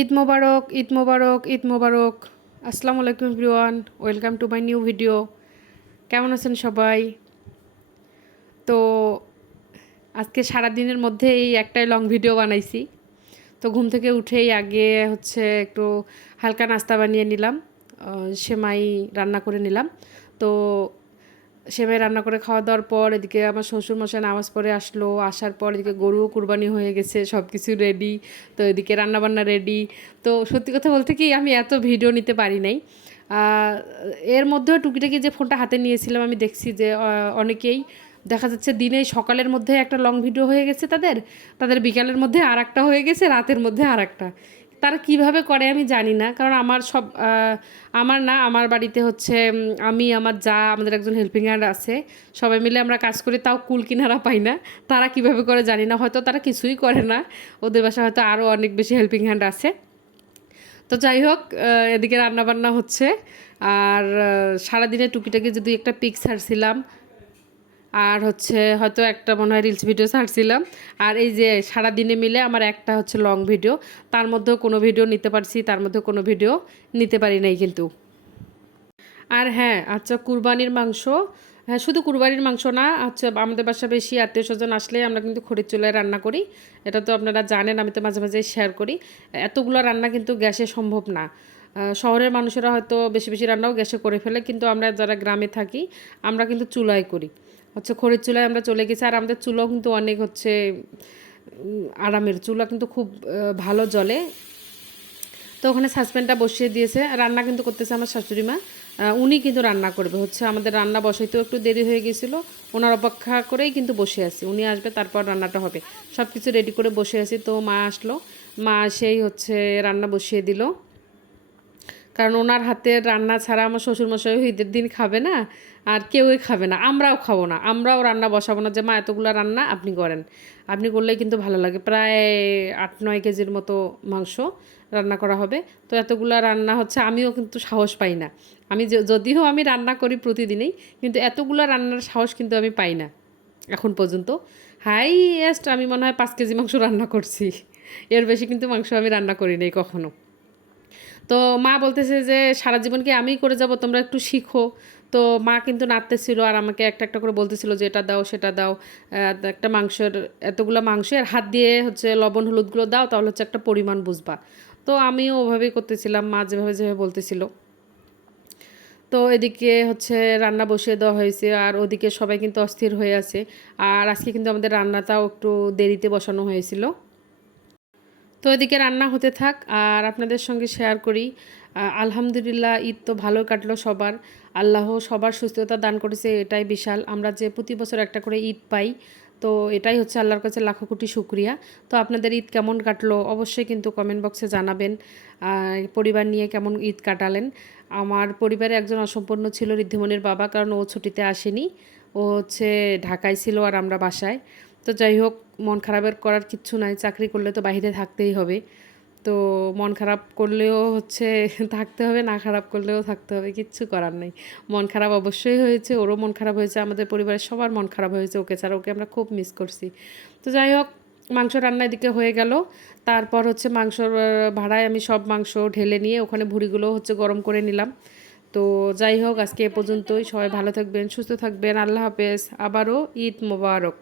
ঈদ মোবারক, ঈদ মোবারক, ঈদ মোবারক। আসসালামু আলাইকুম everyone, welcome to my new video. কেমন আছেন সবাই? তো আজকে সারা দিনের মধ্যে এই একটাই লং ভিডিও বানাইছি। তো ঘুম থেকে উঠেই আগে হচ্ছে একটু হালকা নাস্তা বানিয়ে নিলাম, সেমাই রান্না করে নিলাম। তো সেমাই রান্না করে খাওয়া দাওয়ার পর এদিকে আমার শ্বশুরমশাই নামাজ পড়ে আসলো, আসার পর এদিকে গরুও কুরবানি হয়ে গেছে, সব কিছু রেডি। তো এদিকে রান্নাবান্না রেডি। তো সত্যি কথা বলতে কি আমি এত ভিডিও নিতে পারি নাই। আহ, এর মধ্যেও টুকিটাকি যে ফোনটা হাতে নিয়েছিলাম আমি দেখছি যে অনেকেই দেখা যাচ্ছে দিনে সকালের মধ্যে একটা লং ভিডিও হয়ে গেছে, তাদের তাদের বিকালের মধ্যে আর একটা হয়ে গেছে, রাতের মধ্যে আর একটা। তারা কিভাবে করে আমি জানি না, কারণ আমার সব আমার না, আমার বাড়িতে হচ্ছে আমি, আমার যা, আমাদের একজন হেল্পিং হ্যান্ড আছে, সবাই মিলে আমরা কাজ করি, তাও কুল কিনারা পাই না। তারা কিভাবে করে জানি না, হয়তো তারা কিছুই করে না, ওদের বাসায় হয়তো আরও অনেক বেশি হেল্পিং হ্যান্ড আছে। তো যাই হোক, এদিকে রান্নাবান্না হচ্ছে। আর সারাদিনে টুকিটাকি যদি একটা পিক ছাড়ছিলাম, আর হচ্ছে হয়তো একটা মনে হয় রিলস ভিডিও ছাড়ছিলাম। আর এই যে সারা দিনে মিলে আমার একটা হচ্ছে লং ভিডিও, তার মধ্যেও কোনো ভিডিও নিতে পারছি, তার মধ্যেও কোনো ভিডিও নিতে পারি নাই কিন্তু। আর হ্যাঁ, আচ্ছা, কুরবানির মাংস, হ্যাঁ শুধু কুরবানির মাংস না, আচ্ছা আমাদের বাসা বেশি আত্মীয় স্বজন আসলে আমরা কিন্তু খড়ির চুলায় রান্না করি। এটা তো আপনারা জানেন, আমি তো মাঝে মাঝে শেয়ার করি। এতগুলো রান্না কিন্তু গ্যাসে সম্ভব না। শহরের মানুষেরা হয়তো বেশি বেশি রান্নাও গ্যাসে করে ফেলে, কিন্তু আমরা যারা গ্রামে থাকি আমরা কিন্তু চুলায় করি। হচ্ছে খড়ির চুলায় আমরা চলে গেছি, আর আমাদের চুলাও কিন্তু অনেক হচ্ছে আরামের চুলা, কিন্তু খুব ভালো জ্বলে। তো ওখানে সাসপেনটা বসিয়ে দিয়েছে, রান্না কিন্তু করতেছে আমার শাশুড়ি মা। উনি কিন্তু রান্না করবে, হচ্ছে আমাদের রান্না বসাইতেও একটু দেরি হয়ে গেছিলো, ওনার অপেক্ষা করেই কিন্তু বসে আছি, উনি আসবে তারপর রান্নাটা হবে। সব কিছু রেডি করে বসে আছি, তো মা আসলো, মা সেই হচ্ছে রান্না বসিয়ে দিল। কারণ ওনার হাতের রান্না ছাড়া আমার শ্বশুরমশাই ঈদের দিন খাবে না, আর কেউই খাবে না, আমরাও খাবো না, আমরাও রান্না বসাবো না যে মা এতগুলো রান্না আপনি করেন। আপনি করলেই কিন্তু ভালো লাগে, প্রায় 8-9 কেজির মতো মাংস রান্না করা হবে। তো এতগুলো রান্না হচ্ছে আমিও কিন্তু সাহস পাই না। আমি যদিও আমি রান্না করি প্রতিদিনই, কিন্তু এতগুলো রান্নার সাহস কিন্তু আমি পাই না এখন পর্যন্ত। হাইয়েস্ট আমি মনে হয় 5 কেজি মাংস রান্না করছি, এর বেশি কিন্তু মাংস আমি রান্না করি নাই কখনো। তো মা বলতেছে যে সারা জীবন কি আমিই করে যাব, তোমরা একটু শিখো। তো মা কিন্তু নাড়তেছিল আর আমাকে একটা একটা করে বলতেছিল যে এটা দাও সেটা দাও, একটা মাংসের এতগুলো মাংসের হাত দিয়ে হচ্ছে লবণ হলুদগুলো দাও, তাহলে হচ্ছে একটা পরিমাণ বুঝবা। তো আমিও ওভাবেই করতেছিলাম, মা যেভাবে যেভাবে বলতেছিল। তো এদিকে হচ্ছে রান্না বসিয়ে দেওয়া হয়েছে, আর ওদিকে সবাই কিন্তু অস্থির হয়ে আছে। আর আজকে কিন্তু আমাদের রান্নাটাও একটু দেরিতে বসানো হয়েছিল। তো এদিকে রান্না হতে থাক আর আপনাদের সঙ্গে শেয়ার করি। আলহামদুলিল্লাহ, ঈদ তো ভালো কাটলো সবার। আল্লাহ সবার সুস্থতা দান করেছে, এটাই বিশাল। আমরা যে প্রতি বছর একটা করে ঈদ পাই, তো এটাই হচ্ছে আল্লাহর কাছে লাখো কোটি শুক্রিয়া। তো আপনাদের ঈদ কেমন কাটলো অবশ্যই কিন্তু কমেন্ট বক্সে জানাবেন। পরিবার নিয়ে কেমন ঈদ কাটালেন। আমার পরিবারে একজন অসম্পূর্ণ ছিল, ঋদ্ধিমণির বাবা, কারণ ও ছুটিতে আসেনি, ও হচ্ছে ঢাকায় ছিল আর আমরা বাসায়। তো যাই হোক, মন খারাপের করার কিচ্ছু নাই, চাকরি করলে তো বাইরে থাকতেই হবে। তো মন খারাপ করলেও হচ্ছে থাকতে হবে, না খারাপ করলেও থাকতে হবে, কিচ্ছু করার নেই। মন খারাপ অবশ্যই হয়েছে, ওরও মন খারাপ হয়েছে, আমাদের পরিবারের সবার মন খারাপ হয়েছে ওকে ছাড়া, ওকে আমরা খুব মিস করছি। তো যাই হোক, মাংস রান্না এদিকে হয়ে গেল। তারপর হচ্ছে মাংসর ভাড়ায় আমি সব মাংস ঢেলে নিয়ে ওখানে ভুঁড়িগুলো হচ্ছে গরম করে নিলাম। তো যাই হোক, আজকে এ পর্যন্তই। সবাই ভালো থাকবেন, সুস্থ থাকবেন, আল্লাহ হাফেজ, আবারও ঈদ মোবারক।